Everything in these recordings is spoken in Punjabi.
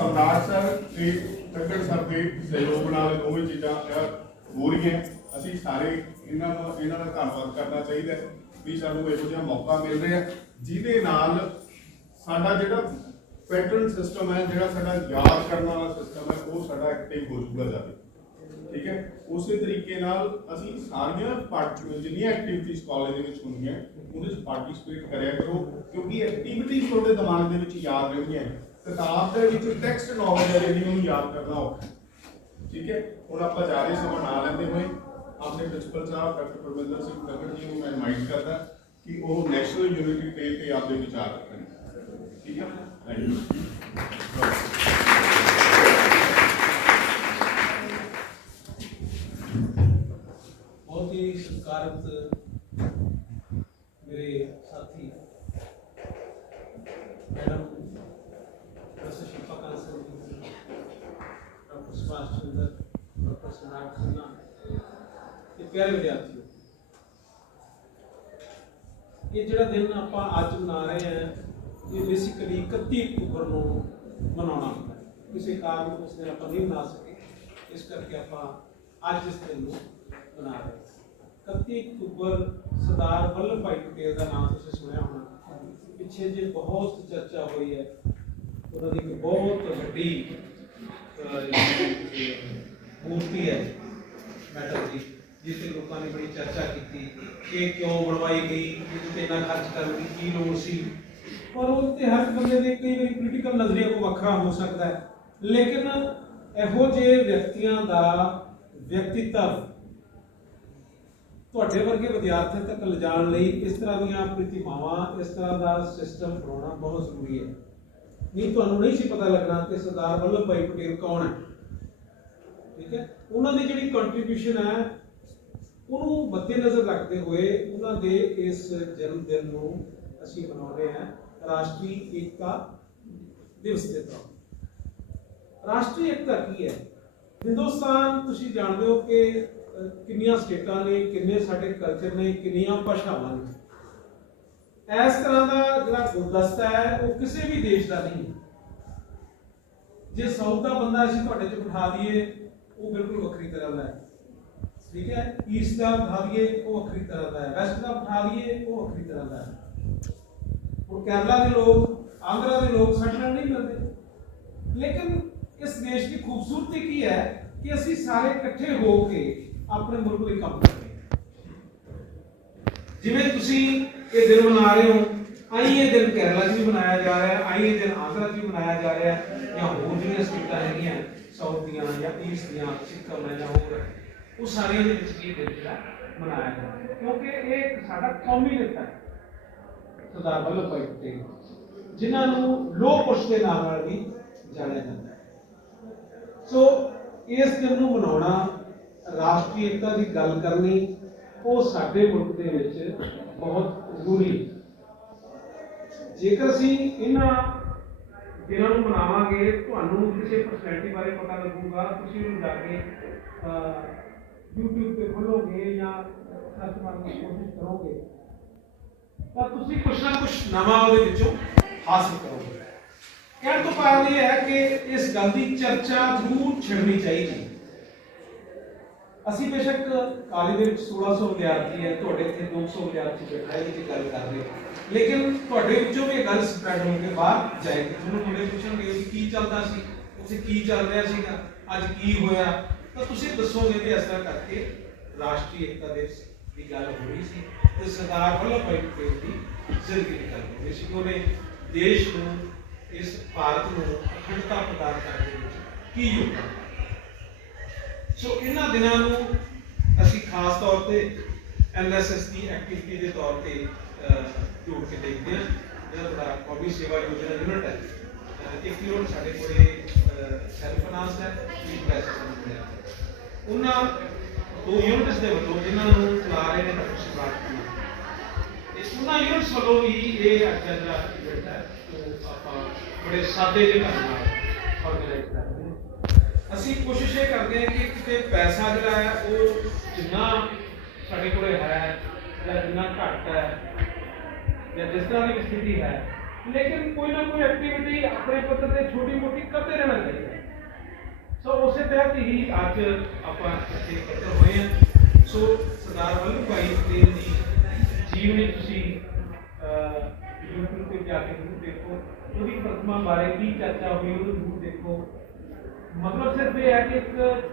ਸਰਦਾਰ ਸਰ ਤੇ ਤੱਕੜ ਸਰ ਦੇ ਸਹਿਯੋਗ ਨਾਲ ਦੋਵੇਂ ਚੀਜ਼ਾਂ ਹੋ ਰਹੀਆਂ। ਅਸੀਂ ਸਾਰੇ ਇਹਨਾਂ ਦਾ ਧੰਨਵਾਦ ਕਰਨਾ ਚਾਹੀਦਾ ਵੀ ਸਾਨੂੰ ਇਹੋ ਜਿਹਾ ਮੌਕਾ ਮਿਲ ਰਿਹਾ ਜਿਹਦੇ ਨਾਲ ਸਾਡਾ ਜਿਹੜਾ ਪੈਟਰਨ ਸਿਸਟਮ ਹੈ, ਜਿਹੜਾ ਸਾਡਾ ਯਾਦ ਕਰਨ ਵਾਲਾ ਸਿਸਟਮ ਹੈ, ਉਹ ਸਾਡਾ ਐਕਟਿਵ ਹੋ ਜੂਗਾ ਜਾਵੇ। ਠੀਕ ਹੈ, ਉਸੇ ਤਰੀਕੇ ਨਾਲ ਅਸੀਂ ਸਾਰੀਆਂ ਜਿੰਨੀਆਂ ਐਕਟੀਵਿਟੀਜ਼ ਕਾਲਜ ਦੇ ਵਿੱਚ ਹੁੰਦੀਆਂ ਉਹਦੇ 'ਚ ਪਾਰਟੀਸਪੇਟ ਕਰਿਆ ਕਰੋ, ਕਿਉਂਕਿ ਐਕਟੀਵਿਟੀਜ਼ ਤੁਹਾਡੇ ਦਿਮਾਗ ਦੇ ਵਿੱਚ ਯਾਦ ਰਹਿੰਦੀਆਂ। ਕਿਤਾਬ ਦੇ ਵਿੱਚ ਟੈਕਸਟ ਨੌਲੇਜ ਹੈ ਜਿਹੜੀ ਉਹਨੂੰ ਯਾਦ ਕਰਨਾ ਔਖਾ। ਠੀਕ ਹੈ, ਹੁਣ ਆਪਾਂ ਜਾ ਰਹੇ ਸਮਾਂ ਨਾ ਲੈਂਦੇ ਹੋਏ ਆਪਣੇ ਪ੍ਰਿੰਸੀਪਲ ਸਾਹਿਬ ਡਾਕਟਰ ਪਰਮਿੰਦਰ ਸਿੰਘ ਤੱਕੜ ਜੀ ਨੂੰ ਮੈਂ ਇਨਵਾਈਟ ਕਰਦਾ ਕਿ ਉਹ ਨੈਸ਼ਨਲ ਯੂਨਿਟੀ ਡੇ ਤੇ ਆਪਦੇ ਵਿਚਾਰ ਰੱਖਣ। ਠੀਕ ਹੈ, ਥੈਂਕ ਯੂ। बहुत ही सत्कारत मेरे साथी मैडम प्रोफेसर शिल्पा कांसल जी, डॉक्टर सुभाष चंद्र, डॉक्टर सनाट खन्ना, ये प्यारे विद्यार्थियों, ये जो दिन आप अज मना रहे हैं ये बेसिकली 31 अक्तूबर को मनाना होता है। किसी कारण उस दिन आप नहीं मना सके, इस करके आप आज इस दिन को बना रहे। 31 अक्तूबर सरदार वल्लभ भाई पटेल का नाम तुसीं सुनिया होना, पिछे जो बहुत चर्चा हुई है, उन्होंने एक बहुत वड्डी मूर्ति है मेटल की, जिस लोगों ने बड़ी चर्चा की कि क्यों बनवाई गई, इतना खर्च करने की लोड़ सी, और उससे हर बंदे ने कई बार पोलिटिकल नजरिया को वखरा हो सकता है, लेकिन इहो जे व्यक्तियों का व्यक्तित्व ਤੁਹਾਡੇ ਵਰਗੇ ਵਿਦਿਆਰਥੀਆਂ ਤੱਕ ਲਿਜਾਣ ਲਈ ਇਸ ਤਰ੍ਹਾਂ ਦੀਆਂ ਪ੍ਰਤਿਮਾਵਾਂ, ਇਸ ਤਰ੍ਹਾਂ ਦਾ ਸਿਸਟਮ ਬਣਾਉਣਾ ਬਹੁਤ ਜ਼ਰੂਰੀ ਹੈ। ਨਹੀਂ ਤੁਹਾਨੂੰ ਨਹੀਂ ਸੀ ਪਤਾ ਲੱਗਣਾ ਕਿ ਸਰਦਾਰ ਵੱਲਭ ਭਾਈ ਪਟੇਲ ਕੌਣ ਹੈ। ਠੀਕ ਹੈ, ਉਹਨਾਂ ਦੀ ਜਿਹੜੀ ਕੰਟਰੀਬਿਊਸ਼ਨ ਹੈ ਉਹਨੂੰ ਮੱਦੇਨਜ਼ਰ ਰੱਖਦੇ ਹੋਏ ਉਹਨਾਂ ਦੇ ਇਸ ਜਨਮ ਦਿਨ ਨੂੰ ਅਸੀਂ ਮਨਾਉਂਦੇ ਹਾਂ ਰਾਸ਼ਟਰੀ ਏਕਤਾ ਦਿਵਸ ਦੇ ਤੌਰ। ਰਾਸ਼ਟਰੀ ਏਕਤਾ ਕੀ ਹੈ? ਹਿੰਦੁਸਤਾਨ ਤੁਸੀਂ ਜਾਣਦੇ ਹੋ ਕਿ ਕਿੰਨੀਆਂ ਸਟੇਟਾਂ ਨੇ, ਕਿੰਨੇ ਸਾਡੇ ਕਲਚਰ ਨੇ, ਕਿੰਨੀਆਂ ਭਾਸ਼ਾਵਾਂ ਨੇ। ਇਸ ਤਰ੍ਹਾਂ ਦਾ ਜਿਹੜਾ ਗੁਲਦਸਤਾ ਹੈ ਉਹ ਕਿਸੇ ਵੀ ਦੇਸ਼ ਦਾ ਨਹੀਂ। ਜੇ ਸਾਊਥ ਦਾ ਬੰਦਾ ਅਸੀਂ ਤੁਹਾਡੇ 'ਚ ਬਿਠਾ ਦਈਏ ਉਹ ਬਿਲਕੁਲ ਵੱਖਰੀ ਤਰ੍ਹਾਂ ਦਾ ਹੈ। ਠੀਕ ਹੈ, ਈਸਟ ਦਾ ਬਿਠਾ ਦਈਏ ਉਹ ਵੱਖਰੀ ਤਰ੍ਹਾਂ ਦਾ ਹੈ, ਵੈਸਟ ਦਾ ਬਿਠਾ ਦਈਏ ਉਹ ਵੱਖਰੀ ਤਰ੍ਹਾਂ ਦਾ ਹੈ। ਹੁਣ ਕੇਰਲਾ ਦੇ ਲੋਕ, ਆਂਧਰਾ ਦੇ ਲੋਕ ਸਾਡੇ ਨਾਲ ਨਹੀਂ ਮਿਲਦੇ, ਲੇਕਿਨ ਇਸ ਦੇਸ਼ ਦੀ ਖੂਬਸੂਰਤੀ ਕੀ ਹੈ ਕਿ ਅਸੀਂ ਸਾਰੇ ਇਕੱਠੇ ਹੋ ਕੇ ਆਪਣੇ ਮੁਲਕ ਲਈ ਕੰਮ ਕਰ ਰਹੇ ਹਾਂ। ਜਿਵੇਂ ਤੁਸੀਂ ਇਹ ਦਿਨ ਮਨਾ ਰਹੇ ਹੋ, ਆਈ ਇਹ ਦਿਨ ਕੇਰਲਾ 'ਚ ਵੀ ਮਨਾਇਆ ਜਾ ਰਿਹਾ ਹੈ, ਆਈ ਇਹ ਦਿਨ ਆਂਧਰਾ 'ਚ ਵੀ ਮਨਾਇਆ ਜਾ ਰਿਹਾ ਹੈ, ਜਾਂ ਹੋਰ ਜਿਹੜੀਆਂ ਸਟੇਟਾਂ ਹੈਗੀਆਂ ਸਾਊਥ ਦੀਆਂ ਜਾਂ ਈਸਟ ਦੀਆਂ, ਸਿੱਕਮ ਹੈ ਜਾਂ ਹੋਰ, ਉਹ ਸਾਰਿਆਂ ਦੇ ਵਿੱਚ ਇਹ ਦਿਨ ਜਿਹੜਾ ਮਨਾਇਆ ਜਾ ਰਿਹਾ, ਕਿਉਂਕਿ ਇਹ ਸਾਡਾ ਕੌਮੀ ਨੇਤਾ ਹੈ ਸਰਦਾਰ ਵੱਲਭ ਭਾਈ ਪਟੇਲ, ਜਿਨ੍ਹਾਂ ਨੂੰ ਲੋਹ ਪੁਰਸ਼ ਦੇ ਨਾਮ ਨਾਲ ਵੀ ਜਾਣਿਆ ਜਾਂਦਾ ਹੈ। ਸੋ ਇਸ ਦਿਨ ਨੂੰ ਮਨਾਉਣਾ, ਰਾਸ਼ਟਰੀ ਏਕਤਾ ਦੀ ਗੱਲ ਕਰਨੀ, ਉਹ ਸਾਡੇ ਮੁਲਕ ਦੇ ਵਿੱਚ ਬਹੁਤ ਜ਼ਰੂਰੀ ਹੈ। ਜੇਕਰ ਅਸੀਂ ਇਹਨਾਂ ਦਿਨਾਂ ਨੂੰ ਮਨਾਵਾਂਗੇ, ਤੁਹਾਨੂੰ ਕਿਸੇ ਪਰਸਨੈਲਿਟੀ ਬਾਰੇ ਪਤਾ ਲੱਗੂਗਾ, ਤੁਸੀਂ ਉਹਨੂੰ ਜਾ ਕੇ YouTube ਤੇ ਖੋਲੋਗੇ ਜਾਂ ਸਰਚ ਮਾਰਨ ਦੀ ਕੋਸ਼ਿਸ਼ ਕਰੋਗੇ ਤਾਂ ਤੁਸੀਂ ਕੁਛ ਨਾ ਕੁਛ ਨਵਾਂ ਉਹਦੇ ਵਿੱਚੋਂ ਹਾਸਲ ਕਰੋਗੇ। ਕਹਿਣ ਤੋਂ ਭਾਵ ਇਹ ਹੈ ਕਿ ਇਸ ਗੱਲ ਦੀ ਚਰਚਾ ਜ਼ਰੂਰ ਛਿੜਨੀ ਚਾਹੀਦੀ। ਅਸੀਂ ਬੇਸ਼ੱਕ ਕਾਲਜ ਦੇ ਵਿੱਚ 1600 ਵਿਦਿਆਰਥੀ ਹੈ, ਤੁਹਾਡੇ ਇੱਥੇ 200 ਵਿਦਿਆਰਥੀ ਬੈਠਾ ਹੈ ਜੀ ਗੱਲ ਕਰ ਰਹੇ, ਲੇਕਿਨ ਤੁਹਾਡੇ ਵਿੱਚੋਂ ਵੀ ਇਹ ਗੱਲ ਸਪਰੈਡ ਹੋ ਕੇ ਬਾਹਰ ਜਾਏਗੀ। ਤੁਹਾਨੂੰ ਮੁੰਡੇ ਪੁੱਛਣਗੇ ਵੀ ਕੀ ਚੱਲਦਾ ਸੀ ਉੱਥੇ, ਕੀ ਚੱਲ ਰਿਹਾ ਸੀਗਾ, ਅੱਜ ਕੀ ਹੋਇਆ, ਤਾਂ ਤੁਸੀਂ ਦੱਸੋਗੇ ਵੀ ਇਸ ਤਰ੍ਹਾਂ ਕਰਕੇ ਰਾਸ਼ਟਰੀ ਏਕਤਾ ਦਿਵਸ ਦੀ ਗੱਲ ਹੋ ਰਹੀ ਸੀ ਤੇ ਸਰਦਾਰ ਵੱਲਭ ਭਾਈ ਪਟੇਲ ਦੀ ਜ਼ਿੰਦਗੀ ਦੀ ਗੱਲ ਹੋ ਰਹੀ ਸੀ। ਉਹਨੇ ਦੇਸ਼ ਨੂੰ, ਇਸ ਭਾਰਤ ਨੂੰ ਅਖੰਡਤਾ ਪ੍ਰਦਾਨ ਕਰਨ ਦੇ ਵਿੱਚ ਕੀ ਯੋਗਦਾਨ। ਸੋ ਇਹਨਾਂ ਦਿਨਾਂ ਨੂੰ ਅਸੀਂ ਖਾਸ ਤੌਰ ਤੇ NSS ਦੀ ਐਕਟੀਵਿਟੀ ਦੇ ਤੌਰ ਤੇ ਜੋੜ ਕੇ ਦੇਖਦੇ ਹਾਂ। ਜਿਹੜਾ ਤੁਹਾਡਾ ਕੌਮੀ ਸੇਵਾ ਯੋਜਨਾ ਯੂਨਿਟ ਹੈ, ਇੱਕ ਯੂਨਿਟ ਸਾਡੇ ਕੋਲ ਸੈਲਫ ਫਾਈਨਾਂਸ ਹੈ, ਇੱਕ ਪੈਸੇ ਉਹਨਾਂ 2 ਯੂਨਿਟਸ ਦੇ ਵੱਲੋਂ ਜਿਨ੍ਹਾਂ ਨੂੰ ਚਲਾ ਰਹੇ ਨੇ ਡਾਕਟਰ ਸਨਾਟ ਖੰਨਾ, ਉਹਨਾਂ ਯੂਨਿਟਸ ਵੱਲੋਂ ਵੀ ਇਹ ਅੱਜ ਦਾ ਜਿਹੜਾ ਇਵੈਂਟ ਹੈ ਉਹ ਆਪਾਂ ਬੜੇ ਸਾਦੇ ਜਿਹੇ ਢੰਗ ਨਾਲ ਆਰਗੇਨਾਈਜ਼ ਕਰਦੇ ਹਾਂ। ਅਸੀਂ ਕੋਸ਼ਿਸ਼ ਇਹ ਕਰਦੇ ਹਾਂ ਕਿ ਕਿਤੇ ਪੈਸਾ ਜਿਹੜਾ ਹੈ ਉਹ ਜਿੰਨਾ ਸਾਡੇ ਕੋਲ ਹੈ ਜਾਂ ਜਿੰਨਾ ਘੱਟ ਹੈ ਜਾਂ ਜਿਸ ਤਰ੍ਹਾਂ ਦੀ ਸਥਿਤੀ ਹੈ, लेकिन कोई ना कोई एक्टिविटी अपने पत्र से छोटी मोटी करते रहना ਸੋ ਉਸੇ ਤਹਿਤ ਹੀ ਅੱਜ ਆਪਾਂ ਇੱਥੇ ਇਕੱਤਰ ਹੋਏ ਹਾਂ। ਸੋ ਸਰਦਾਰ ਵੱਲਭ ਭਾਈ ਪਟੇਲ ਦੀ ਜੀਵਨੀ ਤੁਸੀਂ YouTube ਤੇ ਜਾ ਕੇ ਜ਼ਰੂਰ ਦੇਖੋ, ਉਹਦੀ ਪ੍ਰਤਿਮਾ ਬਾਰੇ ਕੀ ਚਰਚਾ ਹੋਈ ਉਹ ਜ਼ਰੂਰ ਦੇਖੋ। ਮਤਲਬ ਸਿਰਫ ਇਹ ਹੈ ਕਿ ਇੱਕ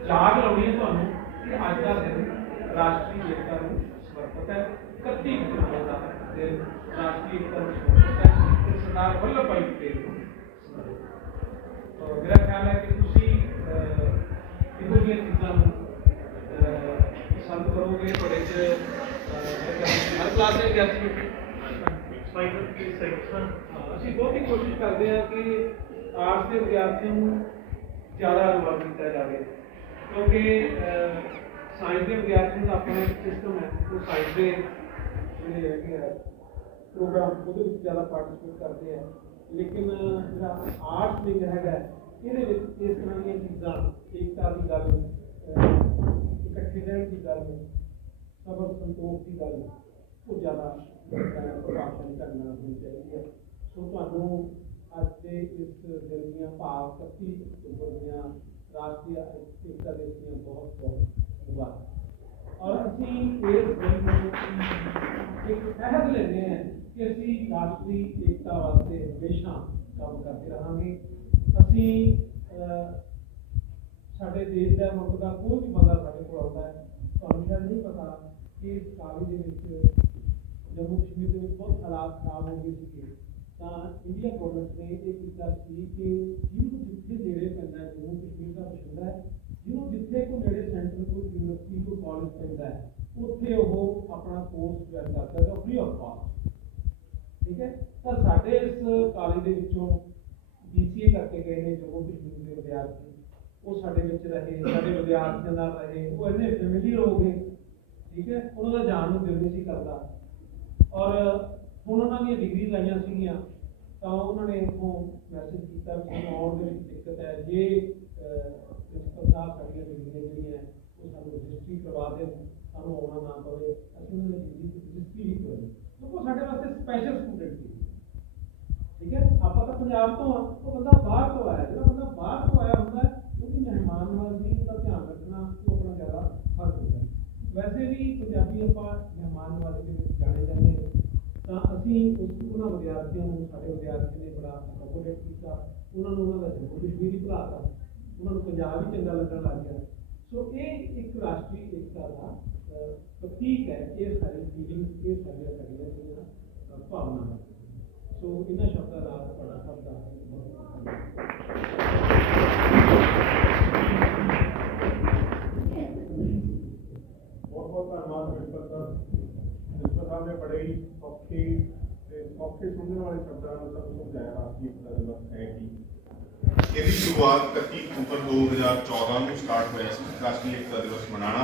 ਯਾਦ ਲਾਉਣੀ ਹੈ ਤੁਹਾਨੂੰ ਕਿ ਅੱਜ ਦਾ ਦਿਨ ਰਾਸ਼ਟਰੀ ਏਕਤਾ ਨੂੰ ਸਮਰਪਿਤ ਹੈ। 31 ਅਕਤੂਬਰ ਦਾ ਦਿਨ ਰਾਸ਼ਟਰੀ ਏਕਤਾ ਨੂੰ ਸਮਰਪਿਤ ਹੈ ਤੇ ਸਰਦਾਰ ਵੱਲਭ ਭਾਈ ਪਟੇਲ ਨੂੰ ਸਮਰਪਿਤ। ਮੇਰਾ ਖਿਆਲ ਹੈ ਕਿ ਤੁਸੀਂ ਇਹੋ ਜਿਹੀਆਂ ਚੀਜ਼ਾਂ ਨੂੰ ਪਸੰਦ ਕਰੋਗੇ। ਤੁਹਾਡੇ 'ਚ ਹਰ ਕਲਾਸ ਦੇ ਵਿਦਿਆਰਥੀ ਅਸੀਂ ਬਹੁਤ ਹੀ ਕੋਸ਼ਿਸ਼ ਕਰਦੇ ਹਾਂ ਕਿ ਆਰਟਸ ਦੇ ਵਿਦਿਆਰਥੀਆਂ ਨੂੰ ਜ਼ਿਆਦਾ ਇਨਵੋਲਵ ਕੀਤਾ ਜਾਵੇ, ਕਿਉਂਕਿ ਸਾਇੰਸ ਦੇ ਵਿਦਿਆਰਥੀਆਂ ਦਾ ਆਪਣਾ ਇੱਕ ਸਿਸਟਮ ਹੈ, ਉਹ ਸਾਇੰਸ ਦੇ ਜਿਹੜੇ ਹੈਗੇ ਆ ਪ੍ਰੋਗਰਾਮ ਉਹਦੇ ਵਿੱਚ ਜ਼ਿਆਦਾ ਪਾਰਟੀਸਪੇਟ ਕਰਦੇ ਆ। ਲੇਕਿਨ ਜਿਹੜਾ ਆਰਟਸ ਵਿੰਗ ਹੈਗਾ ਇਹਦੇ ਵਿੱਚ ਇਸ ਤਰ੍ਹਾਂ ਦੀਆਂ ਚੀਜ਼ਾਂ, ਏਕਤਾ ਦੀ ਗੱਲ, ਇਕੱਠੇ ਰਹਿਣ ਦੀ ਗੱਲ, ਸਬਰ ਸੰਤੋਖ ਦੀ ਗੱਲ, ਉਹ ਜ਼ਿਆਦਾ ਪ੍ਰਭਾਵਸ਼ਾਲੀ ਕਰਨਾ ਹੋਣੀ ਚਾਹੀਦੀ ਹੈ। ਸੋ ਤੁਹਾਨੂੰ ਅੱਜ ਦੇ ਇਸ ਦਿਨ ਦੀਆਂ ਭਾਵ 31 ਅਕਤੂਬਰ ਦੀਆਂ ਰਾਸ਼ਟਰੀ ਏਕਤਾ ਦਿਵਸ ਦੀਆਂ ਬਹੁਤ ਬਹੁਤ ਮੁਬਾਰਕਾਂ। ਔਰ ਅਸੀਂ ਇਸ ਦਿਨ ਨੂੰ ਇੱਕ ਅਹਿਦ ਲੈਂਦੇ ਹਾਂ ਕਿ ਅਸੀਂ ਰਾਸ਼ਟਰੀ ਏਕਤਾ ਵਾਸਤੇ ਹਮੇਸ਼ਾ ਕੰਮ ਕਰਦੇ ਰਹਾਂਗੇ। ਅਸੀਂ ਸਾਡੇ ਦੇਸ਼ ਦਾ, ਮੁਲਕ ਦਾ ਕੋਈ ਵੀ ਬੰਦਾ ਸਾਡੇ ਕੋਲ ਆਉਂਦਾ ਹੈ, ਤੁਹਾਨੂੰ ਸ਼ਾਇਦ ਨਹੀਂ ਪਤਾ ਕਿ ਇਸ ਕਾਲ ਦੇ ਵਿੱਚ ਜੰਮੂ ਕਸ਼ਮੀਰ ਦੇ ਵਿੱਚ ਬਹੁਤ ਹਾਲਾਤ ਖਰਾਬ ਹੋ ਗਏ ਸੀਗੇ, ਤਾਂ ਇੰਡੀਆ ਗੌਰਮੈਂਟ ਨੇ ਇਹ ਕੀਤਾ ਸੀ ਕਿ ਜਿਹਨੂੰ ਜਿੱਥੇ ਨੇੜੇ ਪੈਂਦਾ ਹੈ, ਜੰਮੂ ਕਸ਼ਮੀਰ ਦਾ ਬਸ਼ਿੰਦਾ ਹੈ, ਜਿਹਨੂੰ ਜਿੱਥੇ ਕੋਈ ਨੇੜੇ ਸੈਂਟਰ, ਕੋਈ ਯੂਨੀਵਰਸਿਟੀ, ਕੋਈ ਕਾਲਜ ਪੈਂਦਾ ਹੈ, ਉੱਥੇ ਉਹ ਆਪਣਾ ਕੋਰਸ ਜੁਆਇਨ ਕਰ ਸਕਦਾ ਫ੍ਰੀ ਆਫ ਕਾਸਟ। ਠੀਕ ਹੈ, ਤਾਂ ਸਾਡੇ ਇਸ ਕਾਲਜ ਦੇ ਵਿੱਚੋਂ BCA ਕਰਕੇ ਗਏ ਨੇ ਜੰਮੂ ਕਸ਼ਮੀਰ ਦੇ ਵਿਦਿਆਰਥੀ, ਉਹ ਸਾਡੇ ਵਿੱਚ ਰਹੇ, ਸਾਡੇ ਵਿਦਿਆਰਥੀਆਂ ਨਾਲ ਰਹੇ, ਉਹ ਇੰਨੇ ਫੈਮਿਲੀਅਰ ਹੋ ਗਏ। ਠੀਕ ਹੈ, ਉਹਨਾਂ ਦਾ ਜਾਣ ਨੂੰ ਦਿਲ ਨਹੀਂ ਸੀ ਕਰਦਾ। ਔਰ ਹੁਣ ਉਹਨਾਂ ਦੀਆਂ ਡਿਗਰੀਜ਼ ਆਈਆਂ ਸੀਗੀਆਂ, ਤਾਂ ਉਹਨਾਂ ਨੇ ਉਹ ਮੈਸੇਜ ਕੀਤਾ ਕਿ ਸਾਨੂੰ ਆਉਣ ਦੇ ਵਿੱਚ ਦਿੱਕਤ ਹੈ, ਜੇ ਪ੍ਰਿੰਸੀਪਲ ਸਾਹਿਬ ਸਾਡੀਆਂ ਡਿਗਰੀਆਂ ਜਿਹੜੀਆਂ ਉਹ ਸਾਨੂੰ ਰਜਿਸਟਰੀ ਕਰਵਾ ਦੇਣ, ਸਾਨੂੰ ਆਉਣਾ ਨਾ ਪਵੇ। ਅਸੀਂ ਉਹਨਾਂ ਦੀ ਡਿਗਰੀ ਰਜਿਸਟਰੀ ਵੀ ਕਰਵਾਈ, ਕਿਉਂਕਿ ਉਹ ਸਾਡੇ ਵਾਸਤੇ ਸਪੈਸ਼ਲ ਸਟੂਡੈਂਟ ਸੀ। ਠੀਕ ਹੈ, ਆਪਾਂ ਤਾਂ ਪੰਜਾਬ ਤੋਂ ਆ, ਉਹ ਬੰਦਾ ਬਾਹਰ ਤੋਂ ਆਇਆ। ਜਿਹੜਾ ਬੰਦਾ ਬਾਹਰ ਤੋਂ ਆਇਆ ਹੁੰਦਾ ਉਹਦੀ ਮਹਿਮਾਨ ਨਵਾਜ਼ੀ ਦਾ ਧਿਆਨ ਰੱਖਣਾ ਉਹ ਆਪਣਾ ਜ਼ਿਆਦਾ ਫਰਕ ਹੁੰਦਾ। ਵੈਸੇ ਵੀ ਪੰਜਾਬੀ ਆਪਾਂ ਮਹਿਮਾਨ ਨਵਾਜ਼ੀ ਦੇ ਵਿੱਚ ਜਾਣੇ ਜਾਂਦੇ ਹਾਂ, ਤਾਂ ਅਸੀਂ ਉਹਨਾਂ ਵਿਦਿਆਰਥੀਆਂ ਨੂੰ, ਸਾਡੇ ਵਿਦਿਆਰਥੀ ਨੇ ਬੜਾ ਅਕੋਮੋਡੇਟ ਕੀਤਾ, ਉਹਨਾਂ ਨੂੰ ਉਹਨਾਂ ਦਾ ਜੰਮੂ ਕਸ਼ਮੀਰ ਹੀ ਭੁਲਾਤਾ, ਉਹਨਾਂ ਨੂੰ ਪੰਜਾਬ ਹੀ ਚੰਗਾ ਲੱਗਣ ਲੱਗ ਗਿਆ। ਸੋ ਇਹ ਇੱਕ ਰਾਸ਼ਟਰੀ ਏਕਤਾ ਦਾ ਪ੍ਰਤੀਕ ਹੈ। ਇਹ ਸਾਰੀ ਫੀਲਿੰਗ, ਇਹ ਸਾਡੀਆਂ ਜਿਹੜੀਆਂ ਭਾਵਨਾਵਾਂ। ਸੋ ਇਹਨਾਂ ਸ਼ਬਦਾਂ ਨਾਲ ਤੁਹਾਡਾ ਸਭ ਦਾ ਬਹੁਤ ਧੰਨਵਾਦ। ਪ੍ਰਿੰਸੀਪਲ ਸਾਹਿਬ ਨੇ ਬੜੇ ਹੀ ਔਖੇ ਸੁਣਨ ਵਾਲੇ ਸ਼ਬਦਾਂ ਨੂੰ ਸਾਨੂੰ ਸਮਝਾਇਆ ਰਾਸ਼ਟਰੀ ਏਕਤਾ ਦਿਵਸ ਹੈ ਕੀ। ਇਹਦੀ ਸ਼ੁਰੂਆਤ 31 ਅਕਤੂਬਰ 2014 ਨੂੰ ਸਟਾਰਟ ਹੋਇਆ ਸੀ ਰਾਸ਼ਟਰੀ ਏਕਤਾ ਦਿਵਸ ਮਨਾਉਣਾ।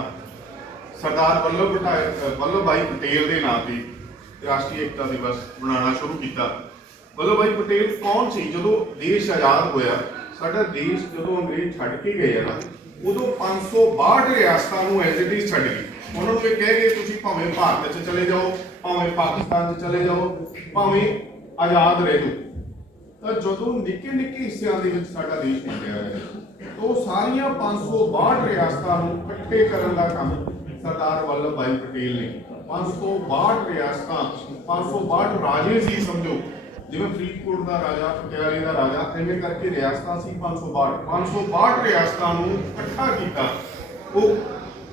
ਸਰਦਾਰ ਵੱਲਭ ਭਾਈ ਪਟੇਲ ਦੇ ਨਾਂ ਤੇ ਰਾਸ਼ਟਰੀ ਏਕਤਾ ਦਿਵਸ ਮਨਾਉਣਾ ਸ਼ੁਰੂ ਕੀਤਾ। ਵੱਲਭ ਭਾਈ ਪਟੇਲ ਕੌਣ ਸੀ? ਜਦੋਂ ਦੇਸ਼ ਆਜ਼ਾਦ ਹੋਇਆ, ਸਾਡਾ ਦੇਸ਼ ਜਦੋਂ ਅੰਗਰੇਜ਼ ਛੱਡ ਕੇ ਗਏ ਆ ਨਾ, ਉਦੋਂ 562 ਰਿਆਸਤਾਂ ਨੂੰ ਐਜ਼ ਇਟ ਇਜ਼ ਛੱਡ ਗਏ। ਉਹਨਾਂ ਨੂੰ ਇਹ ਕਹਿ ਗਏ ਤੁਸੀਂ ਭਾਵੇਂ ਭਾਰਤ 'ਚ ਚਲੇ ਜਾਓ, ਭਾਵੇਂ ਪਾਕਿਸਤਾਨ 'ਚ ਚਲੇ ਜਾਓ, ਭਾਵੇਂ ਆਜ਼ਾਦ ਰਹਿ ਜਾਓ। ਤਾਂ ਜਦੋਂ ਨਿੱਕੇ ਨਿੱਕੇ ਹਿੱਸਿਆਂ ਦੇ ਵਿੱਚ ਸਾਡਾ ਦੇਸ਼ ਵੰਡਿਆ ਗਿਆ, ਤਾਂ ਸਾਰੀਆਂ 562 ਰਿਆਸਤਾਂ ਨੂੰ ਇਕੱਠੇ ਕਰਨ ਦਾ ਕੰਮ ਸਰਦਾਰ ਵੱਲਭ ਭਾਈ ਪਟੇਲ ਨੇ ਕੀਤਾ। 562 ਰਿਆਸਤਾਂ, 562 ਰਾਜੇ ਸੀ ਸਮਝੋ, ਜਿਵੇਂ ਫਰੀਦਕੋਟ ਦਾ ਰਾਜਾ, ਪਟਿਆਲੇ ਦਾ ਰਾਜਾ, ਐਵੇਂ ਕਰਕੇ ਰਿਆਸਤਾਂ ਸੀ 562 ਰਿਆਸਤਾਂ ਨੂੰ ਇਕੱਠਾ ਕੀਤਾ। ਉਹ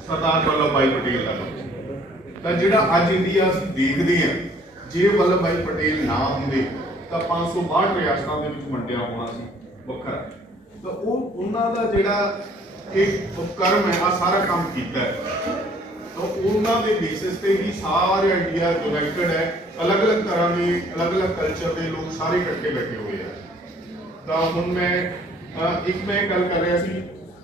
ਸਰਦਾਰ ਵੱਲਭ ਭਾਈ ਪਟੇਲ ਦਾ ਕੰਮ। ਤਾਂ ਜਿਹੜਾ ਅੱਜ ਇੰਡੀਆ ਅਸੀਂ ਦੇਖਦੇ ਹਾਂ, ਜੇ ਵੱਲਭ ਭਾਈ ਪਟੇਲ ਨਾ ਹੁੰਦੇ ਤਾਂ 562 ਰਿਆਸਤਾਂ ਦੇ ਵਿੱਚ ਵੰਡਿਆ ਹੋਣਾ ਸੀ ਵੱਖਰਾ। ਤਾਂ ਉਹ ਉਹਨਾਂ ਦਾ ਜਿਹੜਾ ਇੱਕ ਉਪਕਰਮ ਹੈ, ਆ ਸਾਰਾ ਕੰਮ ਕੀਤਾ ਹੈ। ਤਾਂ ਉਹਨਾਂ ਦੇ ਬੇਸਿਸ ਤੇ ਹੀ ਸਾਰਾ ਇੰਡੀਆ ਕਨੈਕਟਡ ਹੈ। ਅਲੱਗ-ਅਲੱਗ ਤਰ੍ਹਾਂ ਦੇ, ਅਲੱਗ-ਅਲੱਗ ਕਲਚਰ ਦੇ ਲੋਕ ਸਾਰੇ ਇਕੱਠੇ ਬੈਠੇ ਹੋਏ ਆ। ਤਾਂ ਹੁਣ ਮੈਂ ਗੱਲ ਕਰ ਰਿਹਾ ਸੀ,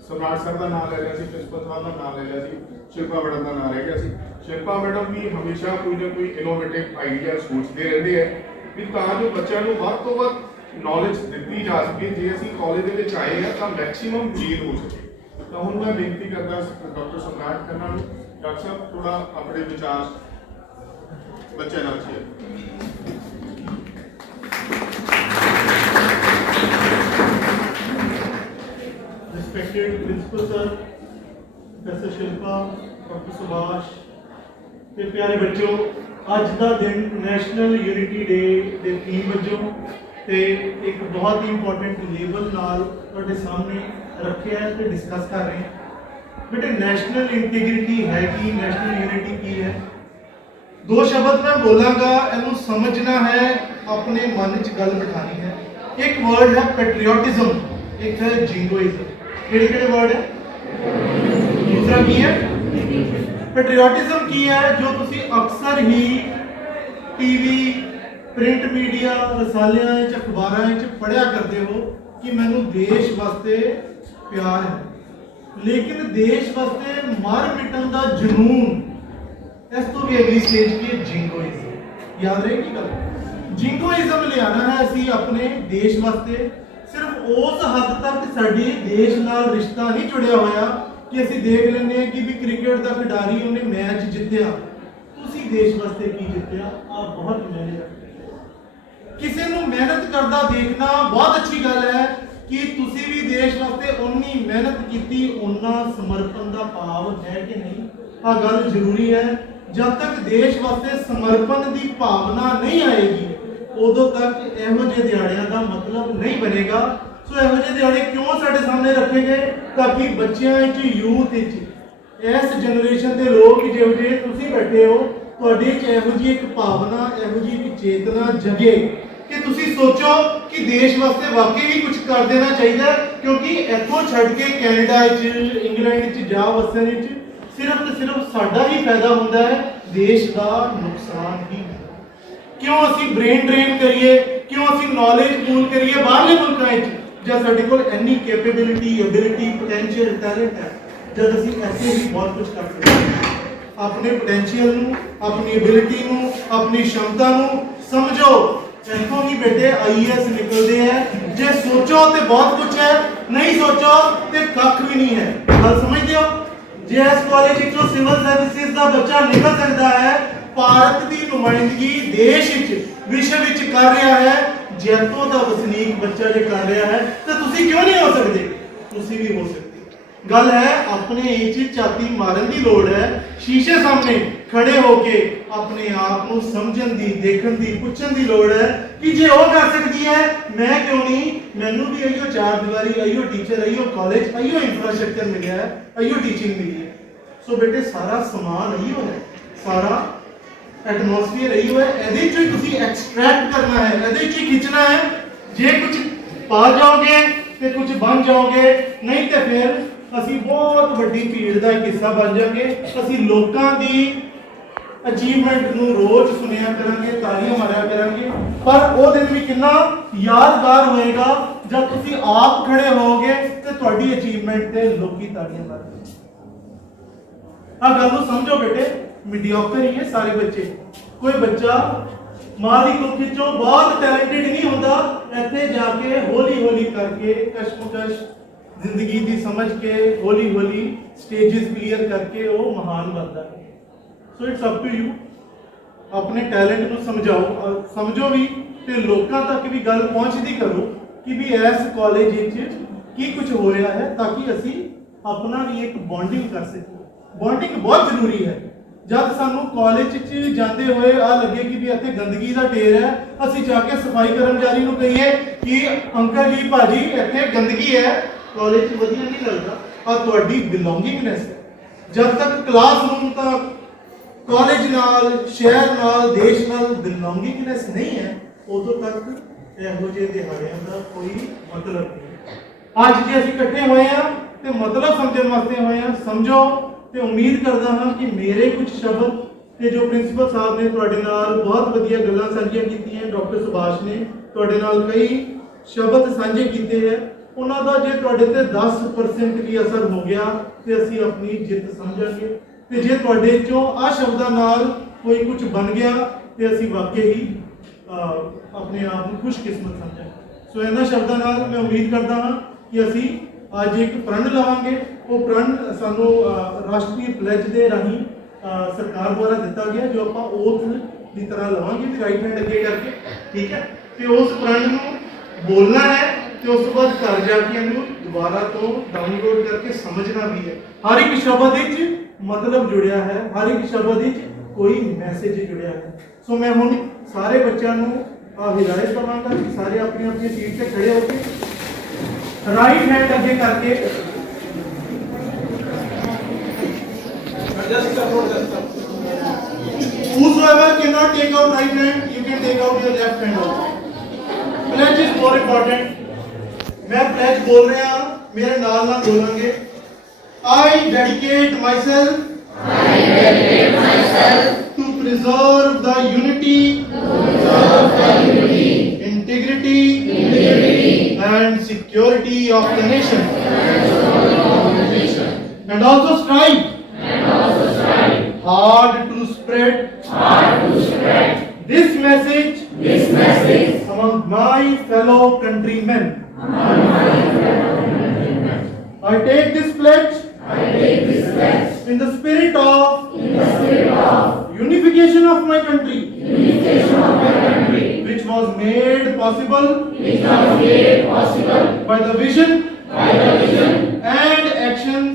ਸਮਰਾਟ ਸਰ ਦਾ ਨਾਮ ਲੈ ਰਿਹਾ ਸੀ, ਪ੍ਰਿੰਸੀਪਲ ਸਾਹਿਬ ਦਾ ਨਾਮ ਲੈ ਰਿਹਾ ਸੀ, ਸ਼ਿਲਪਾ ਮੈਡਮ ਦਾ ਨਾਮ ਰਹਿ ਗਿਆ ਸੀ। ਸ਼ਿਲਪਾ ਮੈਡਮ ਵੀ ਹਮੇਸ਼ਾ ਕੋਈ ਨਾ ਕੋਈ ਇਨੋਵੇਟਿਵ ਆਈਡੀਆ ਸੋਚਦੇ ਰਹਿੰਦੇ ਹੈ ਵੀ ਤਾਂ ਜੋ ਬੱਚਿਆਂ ਨੂੰ ਵੱਧ ਤੋਂ ਵੱਧ ਨੌਲੇਜ ਦਿੱਤੀ ਜਾ ਸਕੇ। ਜੇ ਅਸੀਂ ਕਾਲਜ ਦੇ ਵਿੱਚ ਆਏ ਹਾਂ ਤਾਂ ਮੈਕਸਿਮਮ ਗੇਨ ਹੋ ਸਕੇ। ਤਾਂ ਹੁਣ ਮੈਂ ਬੇਨਤੀ ਕਰਦਾ ਡਾਕਟਰ ਸਮਰਾਟ ਖੰਨਾ ਨੂੰ, ਡਾਕਟਰ ਸਾਹਿਬ ਥੋੜਾ ਆਪਣੇ ਵਿਚਾਰ ਬੱਚਿਆਂ ਨਾਲ share. respected principal sir, Professor Shilpa, Dr. Subhash, ਤੇ ਪਿਆਰੇ ਬੱਚਿਓ, ਅੱਜ ਦਾ ਦਿਨ ਨੈਸ਼ਨਲ ਯੂਨਿਟੀ ਡੇ ਦੇ ਥੀਮ ਵਜੋਂ ਤੇ ਇੱਕ ਬਹੁਤ ਹੀ ਇੰਪੋਰਟੈਂਟ ਲੇਬਲ ਨਾਲ ਤੁਹਾਡੇ ਸਾਹਮਣੇ ਰੱਖਿਆ ਹੈ ਤੇ ਡਿਸਕਸ ਕਰ ਰਹੇ ਹਾਂ। ਬੇਟੇ ਨੈਸ਼ਨਲ ਇੰਟੀਗ੍ਰਿਟੀ ਹੈ ਕੀ, ਨੈਸ਼ਨਲ ਯੂਨਿਟੀ ਕੀ ਹੈ? ਦੋ ਸ਼ਬਦ ਮੈਂ ਬੋਲਾਂਗਾ, ਇਹਨੂੰ ਸਮਝਣਾ ਹੈ, ਆਪਣੇ ਮਨ 'ਚ ਗੱਲ ਬਿਠਾਣੀ ਹੈ। ਇੱਕ ਵਰਡ ਹੈ ਪੈਟਰੀਓਟਿਜ਼ਮ, ਇੱਕ ਹੈ ਜਿੰਗੋਇਜ਼ਮ। ਕਿਹੜੇ ਕਿਹੜੇ ਵਰਡ ਹੈ? ਦੂਸਰਾ ਕੀ ਹੈ? ਪੈਟਰੀਓਟਿਜ਼ਮ ਕੀ ਹੈ? ਜੋ ਤੁਸੀਂ ਅਕਸਰ ਹੀ ਟੀਵੀ, ਪ੍ਰਿੰਟ ਮੀਡੀਆ, ਰਸਾਲਿਆਂ 'ਚ, ਅਖਬਾਰਾਂ 'ਚ ਪੜ੍ਹਿਆ ਕਰਦੇ ਹੋ ਕਿ ਮੈਨੂੰ ਦੇਸ਼ ਵਾਸਤੇ ਪਿਆਰ ਹੈ, ਲੇਕਿਨ ਦੇਸ਼ ਵਾਸਤੇ ਮਰ ਮਿਟਣ ਦਾ ਜਨੂਨ, ਇਸ ਤੋਂ ਵੀ ਅਗਲੀ ਸਟੇਜ ਕੀ ਹੈ? ਜਿੰਗੋਇਜ਼ਮ। ਯਾਦ ਰਹੇਗੀ ਗੱਲ? ਜਿੰਗੋਇਜ਼ਮ ਲਿਆਣਾ ਹੈ ਅਸੀਂ ਆਪਣੇ ਦੇਸ਼ ਵਾਸਤੇ। ਸਿਰਫ ਉਸ ਹੱਦ ਤੱਕ ਸਾਡੇ ਦੇਸ਼ ਨਾਲ ਰਿਸ਼ਤਾ ਨਹੀਂ ਜੁੜਿਆ ਹੋਇਆ ਕਿ ਅਸੀਂ ਦੇਖ ਲੈਂਦੇ ਹਾਂ ਕਿ ਵੀ ਕ੍ਰਿਕਟ ਦਾ ਖਿਡਾਰੀ ਉਹਨੇ ਮੈਚ ਜਿੱਤਿਆ, ਤੁਸੀਂ ਦੇਸ਼ ਵਾਸਤੇ ਕੀ ਜਿੱਤਿਆ? ਆ ਬਹੁਤ ਮਿਹਨਤ। ਕਿਸੇ ਨੂੰ ਮਿਹਨਤ ਕਰਦਾ ਦੇਖਣਾ ਬਹੁਤ ਅੱਛੀ ਗੱਲ ਹੈ ਕਿ ਤੁਸੀਂ ਵੀ ਦੇਸ਼ ਵਾਸਤੇ ਉਨੀ ਮਿਹਨਤ ਕੀਤੀ, ਉਨਾ ਸਮਰਪਣ ਦਾ ਭਾਵ ਹੈ ਕਿ ਨਹੀਂ? ਆ ਗੱਲ ਜ਼ਰੂਰੀ ਹੈ। ਜਦ ਤੱਕ ਦੇਸ਼ ਵਾਸਤੇ ਸਮਰਪਣ ਦੀ ਭਾਵਨਾ ਨਹੀਂ ਆਏਗੀ, ਉਦੋਂ ਤੱਕ ਇਹੋ ਜਿਹੇ ਦਿਹਾੜਿਆਂ ਦਾ ਮਤਲਬ ਨਹੀਂ ਬਣੇਗਾ। ਸੋ ਇਹੋ ਜਿਹੇ ਦਿਹਾੜੇ ਕਿਉਂ ਸਾਡੇ ਸਾਹਮਣੇ ਰੱਖੇ ਗਏ? ਤਾਂ ਕਿ ਬੱਚਿਆਂ ਵਿੱਚ, ਯੂਥ ਵਿੱਚ, ਇਸ ਜਨਰੇਸ਼ਨ ਦੇ ਲੋਕ ਜਿਹੋ ਜਿਹੇ ਤੁਸੀਂ ਬੈਠੇ ਹੋ, ਤੁਹਾਡੇ 'ਚ ਇਹੋ ਜਿਹੀ ਇੱਕ ਭਾਵਨਾ, ਇਹੋ ਜਿਹੀ ਇੱਕ ਚੇਤਨਾ ਜਗੇ ਕਿ ਤੁਸੀਂ ਸੋਚੋ ਕਿ ਦੇਸ਼ ਵਾਸਤੇ ਵਾਕਈ ਹੀ ਕੁਝ ਕਰ ਦੇਣਾ ਚਾਹੀਦਾ। ਕਿਉਂਕਿ ਇੱਥੋਂ ਛੱਡ ਕੇ ਕੈਨੇਡਾ 'ਚ, ਇੰਗਲੈਂਡ 'ਚ ਜਾ ਵਸਣ ਵਿੱਚ ਸਿਰਫ ਤੇ ਸਿਰਫ ਸਾਡਾ ਹੀ ਫਾਇਦਾ ਹੁੰਦਾ ਹੈ, ਦੇਸ਼ ਦਾ ਨੁਕਸਾਨ ਹੀ। ਕਿਉਂ ਅਸੀਂ ਬ੍ਰੇਨ ਡਰੇਨ ਕਰੀਏ, ਕਿਉਂ ਅਸੀਂ ਨੌਲੇਜ ਪੂਲ ਕਰੀਏ ਬਾਹਰਲੇ ਮੁਲਕਾਂ ਵਿੱਚ, ਜਦ ਸਾਡੇ ਕੋਲ ਇੰਨੀ ਕੈਪੇਬਿਲਿਟੀ, ਐਬਿਲਿਟੀ, ਪੋਟੈਂਸ਼ੀਅਲ, ਟੈਲੈਂਟ ਹੈ, ਜਦ ਅਸੀਂ ਐਸੇ ਹੀ ਬਹੁਤ ਕੁਝ ਕਰ ਸਕਦੇ ਹਾਂ। ਆਪਣੇ ਪੋਟੈਂਸ਼ੀਅਲ ਨੂੰ, ਆਪਣੀ ਐਬਿਲਿਟੀ ਨੂੰ, ਆਪਣੀ ਸ਼ਮਤਾ ਨੂੰ ਸਮਝੋ। ਇੱਥੋਂ ਹੀ ਬੇਟੇ ਆਈਐਸ ਨਿਕਲਦੇ ਆ। ਜੇ ਸੋਚੋ ਤੇ ਬਹੁਤ ਕੁਝ ਹੈ, ਨਹੀਂ ਸੋਚੋ ਤੇ ਕੱਖ ਵੀ ਨਹੀਂ ਹੈ। ਗੱਲ ਸਮਝਦੇ ਹੋ? ਜੇ ਇਸ ਕਾਲਜ ਵਿੱਚੋਂ ਸਿਵਲ ਸਰਵਿਸਿਜ਼ ਦਾ ਬੱਚਾ ਨਿਕਲ ਸਕਦਾ ਹੈ, ਭਾਰਤ ਦੀ ਨੁਮਾਇੰਦਗੀ ਦੇਸ਼ ਵਿੱਚ, ਵਿਸ਼ਵ ਵਿੱਚ ਕਰ ਰਿਹਾ ਹੈ, ਜੈਤੋਂ ਦਾ ਵਸਨੀਕ ਬੱਚਾ ਜੇ ਕਰ ਰਿਹਾ ਹੈ, ਤਾਂ ਤੁਸੀਂ ਕਿਉਂ ਨਹੀਂ ਹੋ ਸਕਦੇ? ਤੁਸੀਂ ਵੀ ਹੋ ਸਕਦੇ। ਗੱਲ ਹੈ ਆਪਣੇ ਵਿੱਚ ਝਾਤੀ ਮਾਰਨ ਦੀ ਲੋੜ ਹੈ। ਸ਼ੀਸ਼ੇ ਸਾਹਮਣੇ ਖੜੇ ਹੋ ਕੇ ਆਪਣੇ ਆਪ ਨੂੰ ਸਮਝਣ ਦੀ, ਦੇਖਣ ਦੀ, ਪੁੱਛਣ ਦੀ ਲੋੜ ਹੈ ਕਿ ਜੇ ਉਹ ਕਰ ਸਕਦੀ ਹੈ, ਮੈਂ ਕਿਉਂ ਨਹੀਂ? ਮੈਨੂੰ ਵੀ ਆਈਓ ਚਾਰ ਦੀਵਾਰੀ, ਆਈਓ ਟੀਚਰ, ਆਈਓ ਕਾਲਜ, ਆਈਓ ਇੰਫਰਾਸਟ੍ਰਕਚਰ ਮਿਲਿਆ ਹੈ, ਆਈਓ ਟੀਚਿੰਗ ਮਿਲੀ ਹੈ। ਸੋ ਬੇਟੇ ਸਾਰਾ ਸਮਾਨ ਆਈਓ ਹੈ, ਸਾਰਾ ਐਟਮੋਸਫੀਅਰ ਆਈਓ ਹੈ। ਇਹਦੇ ਚੋਂ ਹੀ ਤੁਸੀਂ ਐਕਸਟ੍ਰੈਕਟ ਕਰਨਾ ਹੈ, ਇਹਦੇ ਚੋਂ ਹੀ ਖਿੱਚਣਾ ਹੈ। ਜੇ ਕੁਝ ਪਾ ਜਾਓਗੇ ਤੇ ਕੁਝ ਬਣ ਜਾਓਗੇ, ਨਹੀਂ ਤੇ ਫਿਰ ਅਸੀਂ ਬਹੁਤ ਵੱਡੀ ਭੀੜ ਦਾ ਇੱਕ ਹਿੱਸਾ ਬਣ ਜਾਵਾਂਗੇ। ਅਸੀਂ ਲੋਕਾਂ ਦੀ ਅਚੀਵਮੈਂਟ ਨੂੰ ਰੋਜ਼ ਸੁਣਿਆ ਕਰਾਂਗੇ, ਤਾਲੀਆਂ ਮਾਰਿਆ ਕਰਾਂਗੇ, ਪਰ ਉਹ ਦਿਨ ਵੀ ਕਿੰਨਾ ਯਾਦਗਾਰ ਹੋਏਗਾ ਜਦ ਤੁਸੀਂ ਆਪ ਖੜੇ ਹੋਵੋਗੇ ਤੇ ਤੁਹਾਡੀ ਅਚੀਵਮੈਂਟ ਤੇ ਲੋਕੀ ਤਾਲੀਆਂ ਮਾਰਨਗੇ। ਆ ਗੱਲ ਨੂੰ ਸਮਝੋ ਬੇਟੇ, ਮੀਡੀਓਕਰ ਹੀ ਹੈ ਸਾਰੇ ਬੱਚੇ। ਕੋਈ ਬੱਚਾ ਮਾਂ ਦੀ ਕੁੱਖ ਵਿੱਚੋਂ ਬਹੁਤ ਟੈਲੈਂਟਡ ਨਹੀਂ ਹੁੰਦਾ, ਇੱਥੇ ਜਾ ਕੇ ਹੌਲੀ ਹੌਲੀ ਕਰਕੇ ਕਸ਼ਮਕਸ਼ ਜ਼ਿੰਦਗੀ ਦੀ ਸਮਝ ਕੇ ਹੌਲੀ ਹੌਲੀ ਸਟੇजेस ਕਲੀਅਰ ਕਰਕੇ ਉਹ ਮਹਾਨ ਬਣਦਾ ਹੈ। So it's up to you. ਆਪਣੇ ਟੈਲੈਂਟ ਨੂੰ ਸਮਝਾਓ, ਸਮਝੋ ਵੀ ਤੇ ਲੋਕਾਂ ਤੱਕ ਵੀ ਗੱਲ ਪਹੁੰਚਦੀ ਕਰੋ ਕਿ ਵੀ ਇਸ ਕਾਲਜ ਵਿੱਚ ਕੀ ਕੁਝ ਹੋ ਰਿਹਾ ਹੈ, ਤਾਂ ਕਿ ਅਸੀਂ ਆਪਣਾ ਵੀ ਇੱਕ ਬੌਂਡਿੰਗ ਕਰ ਸਕੀਏ। ਬੌਂਡਿੰਗ ਬਹੁਤ ਜ਼ਰੂਰੀ ਹੈ। ਜਦ ਸਾਨੂੰ ਕਾਲਜ 'ਚ ਜਾਂਦੇ ਹੋਏ ਆ ਲੱਗੇ ਕਿ ਵੀ ਇੱਥੇ ਗੰਦਗੀ ਦਾ ਢੇਰ ਹੈ, ਅਸੀਂ ਜਾ ਕੇ ਸਫਾਈ ਕਰਮਚਾਰੀ ਨੂੰ ਕਹੀਏ ਕਿ ਅੰਕਲ ਜੀ, ਭਾਜੀ ਇੱਥੇ ਗੰਦਗੀ ਹੈ, ਕਾਲਜ 'ਚ ਵਧੀਆ ਨਹੀਂ ਲੱਗਦਾ। ਆ ਤੁਹਾਡੀ ਬਿਲੋਂਗਿੰਗਨੈਸ ਹੈ। ਜਦ ਤੱਕ ਕਲਾਸਰੂਮ ਤੱਕ ਕਾਲਜ ਨਾਲ, ਸ਼ਹਿਰ ਨਾਲ, ਦੇਸ਼ ਨਾਲ ਬਿਲੋਂਗਿੰਗਨੈਸ ਨਹੀਂ ਹੈ, ਉਦੋਂ ਤੱਕ ਇਹੋ ਜਿਹੇ ਦਿਹਾੜਿਆਂ ਦਾ ਕੋਈ ਮਤਲਬ ਨਹੀਂ। ਅੱਜ ਜੇ ਅਸੀਂ ਇਕੱਠੇ ਹੋਏ ਆ ਤੇ ਮਤਲਬ ਸਮਝਣ ਵਾਸਤੇ ਹੋਏ ਆ। ਸਮਝੋ ਤੇ ਉਮੀਦ ਕਰਦਾ ਹਾਂ ਕਿ ਮੇਰੇ ਕੁਝ ਸ਼ਬਦ ਤੇ ਜੋ ਪ੍ਰਿੰਸੀਪਲ ਸਾਹਿਬ ਨੇ ਤੁਹਾਡੇ ਨਾਲ ਬਹੁਤ ਵਧੀਆ ਗੱਲਾਂ ਸਾਂਝੀਆਂ ਕੀਤੀਆਂ, ਡਾਕਟਰ ਸੁਭਾਸ਼ ਨੇ ਤੁਹਾਡੇ ਨਾਲ ਕਈ ਸ਼ਬਦ ਸਾਂਝੇ ਕੀਤੇ ਹੈ, ਉਹਨਾਂ ਦਾ ਜੇ ਤੁਹਾਡੇ ਤੇ 10% ਵੀ ਅਸਰ ਹੋ ਗਿਆ ਤੇ ਅਸੀਂ ਆਪਣੀ ਜਿੱਤ ਸਮਝਾਂਗੇ। ਤੇ ਜੇ ਤੁਹਾਡੇ ਚੋਂ ਆ ਸ਼ਬਦਾਂ ਨਾਲ ਕੋਈ ਕੁਝ ਬਣ ਗਿਆ ਤੇ ਅਸੀਂ ਵਾਕਈ ਹੀ ਆਪਣੇ ਆਪ ਨੂੰ ਖੁਸ਼ਕਿਸਮਤ ਸਮਝਾਂਗੇ। ਸੋ ਇਹਨਾਂ ਸ਼ਬਦਾਂ ਨਾਲ ਮੈਂ ਉਮੀਦ ਕਰਦਾ ਹਾਂ ਕਿ ਅਸੀਂ ਅੱਜ ਇੱਕ ਪ੍ਰਣ ਲਵਾਂਗੇ। ਉਹ ਪ੍ਰਣ ਸਾਨੂੰ ਰਾਸ਼ਟਰੀ ਪਲੇਜ ਦੇ ਰਾਹੀਂ ਸਰਕਾਰ ਦੁਆਰਾ ਦਿੱਤਾ ਗਿਆ, ਜੋ ਆਪਾਂ ਓਥ ਦੀ ਤਰ੍ਹਾਂ ਲਵਾਂਗੇ, ਰਾਈਟ ਹੈਂਡ ਅੱਗੇ ਕਰਕੇ, ਠੀਕ ਹੈ। ਤੇ ਉਸ ਪ੍ਰਣ ਨੂੰ ਬੋਲਣਾ ਹੈ ਤੇ ਉਸ ਤੋਂ ਬਾਅਦ ਘਰ ਜਾ ਕੇ ਇਹਨੂੰ ਦੁਬਾਰਾ ਤੋਂ ਡਾਊਨਲੋਡ ਕਰਕੇ ਸਮਝਣਾ ਵੀ ਹੈ। ਹਰ ਇੱਕ ਸ਼ਬਦ ਵਿੱਚ ਮਤਲਬ ਜੁੜਿਆ ਹੈ, ਹਰ ਇੱਕ ਸ਼ਬਦ ਵਿੱਚ ਕੋਈ ਮੈਸੇਜ ਜੁੜਿਆ ਹੈ। ਸੋ ਮੈਂ ਹੁਣ ਸਾਰੇ ਬੱਚਿਆਂ ਨੂੰ ਹਿਦਾਇਤ ਦਵਾਂਗਾ ਕਿ ਸਾਰੇ ਆਪਣੀ ਆਪਣੀ ਸੀਟ ਤੇ ਖੜੇ ਹੋ ਕੇ ਰਾਈਟ ਹੈਂਡ ਅੱਗੇ ਕਰਕੇ Just whosoever cannot take out right hand, you can take out your left hand also. Pledge is more important. मैं pledge बोल रहा हूँ, मेरे नाल नाल बोलेंगे। I dedicate myself to preserve the unity, integrity, and security of the nation, and also strive hard to spread this message among my fellow countrymen. I take this pledge in the spirit of unification of my country, which was made possible by the vision and actions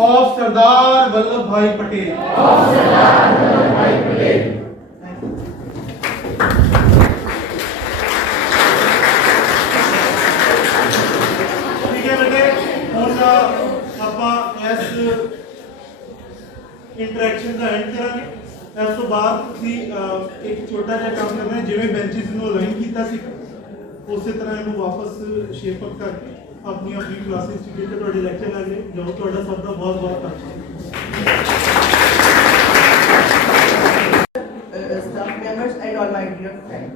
of Sardar Vallabhbhai Patel. Thank you. ठीक है बेटे, ਹੁਣ ਆਪਾਂ ਇਸ ਇੰਟਰੈਕਸ਼ਨ ਦਾ ਐਂਡ ਕਰਾਂਗੇ। ਇਸ ਤੋਂ ਬਾਅਦ ਤੁਸੀਂ ਇੱਕ ਛੋਟਾ ਜਿਹਾ ਕੰਮ ਕਰਨਾ ਹੈ, ਜਿਵੇਂ ਬੈਂਚਿਸ ਨੂੰ ਅਲਾਈਨ ਕੀਤਾ ਸੀ ਉਸੇ ਤਰ੍ਹਾਂ ਇਹਨੂੰ ਵਾਪਸ ਸ਼ੇਪ ਅਪ ਕਰਕੇ ਆਪਣੀ ਆਪਣੀ ਕਲਾਸਿਸ ਚ ਜਿੱਥੇ ਤੁਹਾਡੇ ਲੈਕਚਰ ਲੱਗ ਰਹੇ ਜਾਓ। ਤੁਹਾਡਾ ਸਭ ਦਾ ਬਹੁਤ ਬਹੁਤ ਧੰਨਵਾਦ। staff members and all my dear friends.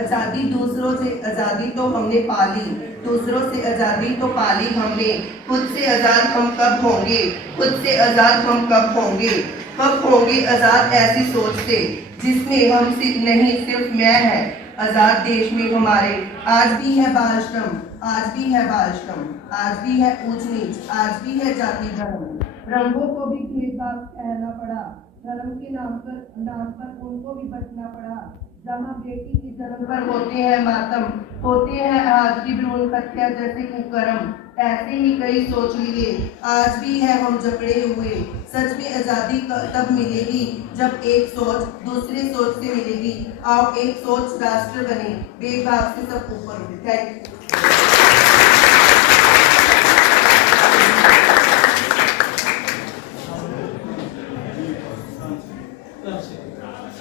आज़ादी दूसरों से, आज़ादी तो हमने पाली, दूसरों से आज़ादी तो पाली हमने, खुद से आज़ाद हम कब होंगे, खुद से आज़ाद हम कब होंगे, कब होंगे आज़ाद ऐसी सोच से जिसमें हम सिर्फ नहीं सिर्फ मैं है। आज़ाद देश में हमारे आज भी है बाल श्रम, आज भी है बाल श्रम, आज भी है ऊंच नीच, आज भी है जाति धर्म, रंगों को भी भेदभाव सहना पड़ा, धर्म के नाम पर उनको भी बचना पड़ा। जहाँ बेटी की जन्म पर होते हैं मातम, होते हैं आज की भ्रूण हत्या जैसे कुकर्म, ऐसे ही कई सोच लिए आज भी है हम जकड़े हुए। सच में आज़ादी तब मिलेगी जब एक सोच दूसरे सोच से मिलेगी। आओ एक सोच राष्ट्र बने, भेदभाव से सब ऊपर उठे। Thank you.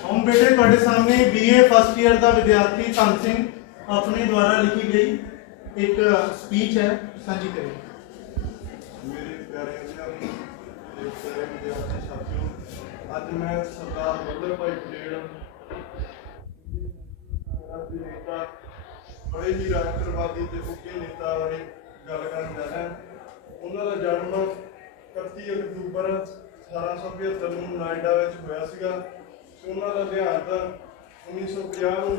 हम बेटे ਤੁਹਾਡੇ सामने BA फर्स्ट ईयर का विद्यार्थी धन सिंह अपने द्वारा लिखी गई एक स्पीच है, साझी करें। मेरे प्यारे अध्यापक, मेरे प्यारे विद्यार्थी साथियों, आज मैं सरदार वल्लभ भाई पटेल ਦੇ नेता बड़े ही राष्ट्रवादी ਤੇ ਉੱਘੇ नेता ਬਾਰੇ ਗੱਲ ਕਰਨ ਜਾ ਰਿਹਾ ਹਾਂ। ਉਹਨਾਂ ਦਾ ਜਨਮ 31 ਅਕਤੂਬਰ 1875 ਨੂੰ ਨੋਇਡਾ ਵਿੱਚ ਹੋਇਆ ਸੀਗਾ। ਉਹਨਾਂ ਦਾ ਦੇਹਾਂਤ 1950 ਨੂੰ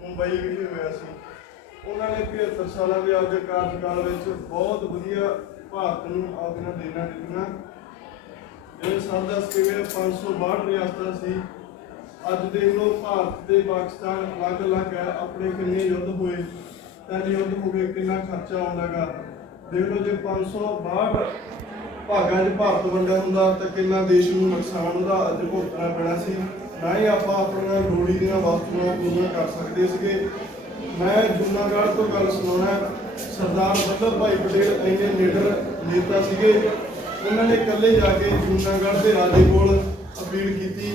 ਮੁੰਬਈ ਵਿਖੇ ਹੋਇਆ ਸੀ। ਉਹਨਾਂ ਨੇ 75 ਸਾਲਾਂ ਦੇ ਆਪਦੇ ਕਾਰਜਕਾਲ ਵਿੱਚ ਬਹੁਤ ਵਧੀਆ ਭਾਰਤ ਨੂੰ ਆਪਣੀਆਂ ਦੇਣਾ ਦਿੱਤੀਆਂ। ਜਿਵੇਂ ਸਭ ਦੱਸ ਕੇ ਗਏ 562 ਰਿਆਸਤਾਂ ਸੀ। ਅੱਜ ਦੇਖ ਲਓ ਭਾਰਤ ਤੇ ਪਾਕਿਸਤਾਨ ਅਲੱਗ-ਅਲੱਗ ਹੈ, ਆਪਣੇ ਕਿੰਨੇ ਯੁੱਧ ਹੋਏ, ਤਿੰਨ ਯੁੱਧ ਹੋ ਗਏ, ਕਿੰਨਾ ਖਰਚਾ ਆਉਂਦਾ ਗਾ। ਦੇਖ ਲਓ ਜੇ 562 ਭਾਗਾਂ 'ਚ ਭਾਰਤ ਵੰਡਿਆ ਹੁੰਦਾ ਤਾਂ ਕਿੰਨਾ ਦੇਸ਼ ਨੂੰ ਨੁਕਸਾਨ ਉਹਦਾ ਅੱਜ ਭੁਗਤਣਾ ਪੈਣਾ ਸੀ। ਨਾ ਹੀ ਆਪਾਂ ਆਪਣੀਆਂ ਲੋੜੀ ਦੀਆਂ ਵਸਤੂਆਂ ਪੂਰੀਆਂ ਕਰ ਸਕਦੇ ਸੀਗੇ। ਮੈਂ ਜੂਨਾਗੜ੍ਹ ਤੋਂ ਗੱਲ ਸੁਣਾਉਣਾ। ਸਰਦਾਰ ਵੱਲਭ ਭਾਈ ਪਟੇਲ ਇੰਨੇ ਲੀਡਰ ਨੇਤਾ ਸੀਗੇ, ਉਹਨਾਂ ਨੇ ਇਕੱਲੇ ਜਾ ਕੇ ਜੂਨਾਗੜ੍ਹ ਦੇ ਰਾਜੇ ਕੋਲ ਅਪੀਲ ਕੀਤੀ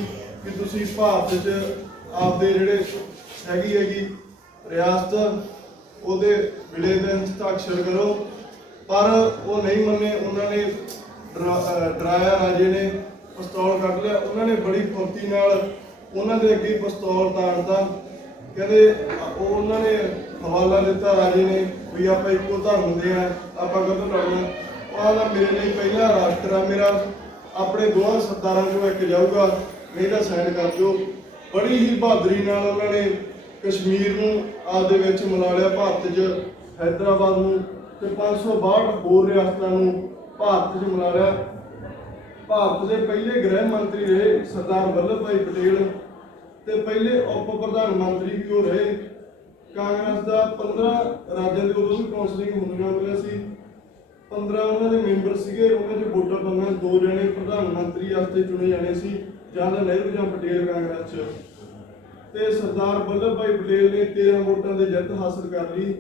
ਕਿ ਤੁਸੀਂ ਭਾਰਤ 'ਚ ਆਪਦੇ ਜਿਹੜੇ ਹੈਗੀ ਰਿਆਸਤ ਉਹਦੇ ਵਿਲੇ ਦੇ ਹਸਤਾਖਰ ਕਰੋ, ਪਰ ਉਹ ਨਹੀਂ ਮੰਨੇ। ਉਹਨਾਂ ਨੇ ਡਰਾਇਆ, ਰਾਜੇ ਨੇ ਪਿਸਤੌਲ ਕੱਢ ਲਿਆ। ਉਹਨਾਂ ਨੇ ਬੜੀ ਫੁਰਤੀ ਨਾਲ ਉਹਨਾਂ ਦੇ ਅੱਗੇ ਪਿਸਤੌਲ ਤਾੜਦਾ। ਕਹਿੰਦੇ ਉਹਨਾਂ ਨੇ ਹਵਾਲਾ ਦਿੱਤਾ ਰਾਜੇ ਨੇ ਵੀ ਆਪਾਂ ਇੱਕੋ ਧਰਮ ਦੇ ਆ, ਆਪਾਂ ਕਦੋਂ ਲੜਨਾ। ਉਹਦਾ ਮੇਰੇ ਲਈ ਪਹਿਲਾ ਰਾਸ਼ਟਰ ਆ ਮੇਰਾ, ਆਪਣੇ ਦੋਹਾਂ ਸਰਦਾਰਾਂ ਚੋਂ ਇੱਕ ਜਾਊਗਾ, ਨਹੀਂ ਤਾਂ ਸਾਈਨ ਕਰ ਦਿਓ। ਬੜੀ ਹੀ ਬਹਾਦਰੀ ਨਾਲ ਉਹਨਾਂ ਨੇ ਕਸ਼ਮੀਰ ਨੂੰ ਆਪਦੇ ਵਿੱਚ ਮਿਲਾ ਲਿਆ, ਭਾਰਤ 'ਚ ਹੈਦਰਾਬਾਦ ਨੂੰ ਤੇ 562 ਹੋਰ ਰਿਆਸਤਾਂ ਨੂੰ ਭਾਰਤ 'ਚ ਮਿਲਾ ਲਿਆ। ਭਾਰਤ ਦੇ ਪਹਿਲੇ ਗ੍ਰਹਿ ਮੰਤਰੀ ਰਹੇ ਸਰਦਾਰ ਵੱਲਭ ਭਾਈ ਪਟੇਲ ਤੇ ਪਹਿਲੇ ਉਪ ਪ੍ਰਧਾਨ ਮੰਤਰੀ ਵੀ ਉਹ ਰਹੇ। ਕਾਂਗਰਸ ਦਾ 15 ਰਾਜਾਂ ਦੇ ਉਦੋਂ ਵੀ ਕਾਉਂਸਲਿੰਗ ਹੁੰਦੀਆਂ ਹੋਈਆਂ ਸੀ। 15 ਉਹਨਾਂ ਦੇ ਮੈਂਬਰ ਸੀਗੇ, ਉਹਨਾਂ 'ਚ ਵੋਟਾਂ ਪਾਈਆਂ, 2 ਜਣੇ ਪ੍ਰਧਾਨ ਮੰਤਰੀ ਵਾਸਤੇ ਚੁਣੇ ਜਾਣੇ ਸੀ, ਜਾਂ ਤਾਂ ਨਹਿਰੂ ਜਾਂ ਪਟੇਲ ਕਾਂਗਰਸ 'ਚ। ਤੇ ਸਰਦਾਰ ਵੱਲਭ ਭਾਈ ਪਟੇਲ ਨੇ 13 ਵੋਟਾਂ ਦੇ ਜਿੱਤ ਹਾਸਲ ਕਰ ਲਈ।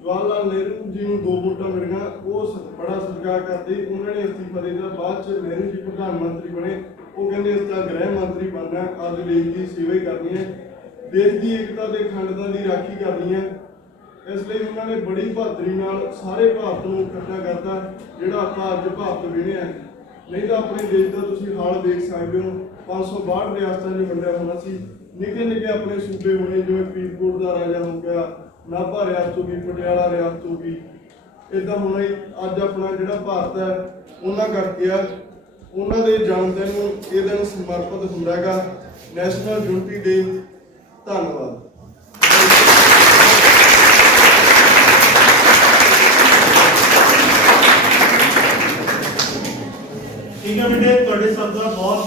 ਜਵਾਹਰ ਲਾਲ ਨਹਿਰੂ ਜੀ ਨੂੰ 2 ਵੋਟਾਂ ਮਿਲੀਆਂ, ਉਹ ਬੜਾ ਸਤਿਕਾਰ ਕਰਦੇ, ਉਹਨਾਂ ਨੇ ਅਸਤੀਫਾ ਦੇ ਦਿੱਤਾ। ਬਾਅਦ 'ਚ ਨਹਿਰੂ ਜੀ ਪ੍ਰਧਾਨ ਮੰਤਰੀ ਬਣੇ, ਉਹ ਕਹਿੰਦੇ ਇਸ ਦਾ ਗ੍ਰਹਿ ਮੰਤਰੀ ਬਣਨਾ, ਅੱਜ ਦੇਸ਼ ਦੀ ਸੇਵਾ ਹੀ ਕਰਨੀ ਹੈ, ਦੇਸ਼ ਦੀ ਏਕਤਾ ਤੇ ਅਖੰਡਤਾ ਦੀ ਰਾਖੀ ਕਰਨੀ ਹੈ। ਇਸ ਲਈ ਉਹਨਾਂ ਨੇ ਬੜੀ ਬਹਾਦਰੀ ਨਾਲ ਸਾਰੇ ਭਾਰਤ ਨੂੰ ਇਕੱਠਾ ਕਰਤਾ, ਜਿਹੜਾ ਆਪਾਂ ਅੱਜ ਭਾਰਤ ਵਿਹੜਿਆ। ਨਹੀਂ ਤਾਂ ਆਪਣੇ ਦੇਸ਼ ਦਾ ਤੁਸੀਂ ਹਾਲ ਦੇਖ ਸਕਦੇ ਹੋ, 562 ਰਿਆਸਤਾਂ 'ਚ ਵੰਡਿਆ ਹੋਣਾ ਸੀ। ਨਿੱਕੇ ਨਿੱਕੇ ਆਪਣੇ ਸੂਬੇ ਹੋਣੇ, ਜਿਵੇਂ ਫਰੀਦਕੋਟ ਦਾ ਰਾਜਾ ਹੋ ਗਿਆ, ਨਾਭਾ ਰਿਆਸਤ ਹੋ ਗਈ, ਪਟਿਆਲਾ ਰਿਆਸਤ ਹੋ ਗਈ। ਇੱਦਾਂ ਹੋਣਾ ਹੀ ਅੱਜ ਆਪਣਾ ਜਿਹੜਾ ਭਾਰਤ ਹੈ ਉਹਨਾਂ ਕਰਕੇ ਆ। ਉਹਨਾਂ ਦੇ ਜਨਮ ਦਿਨ ਨੂੰ ਇਹ ਦਿਨ ਸਮਰਪਿਤ ਹੁੰਦਾ ਹੈਗਾ, ਨੈਸ਼ਨਲ ਯੂਨਿਟੀ ਡੇ। ਧੰਨਵਾਦ। ਠੀਕ ਹੈ ਬੇਟੇ, ਤੁਹਾਡੇ ਸਭ ਦਾ ਬਹੁਤ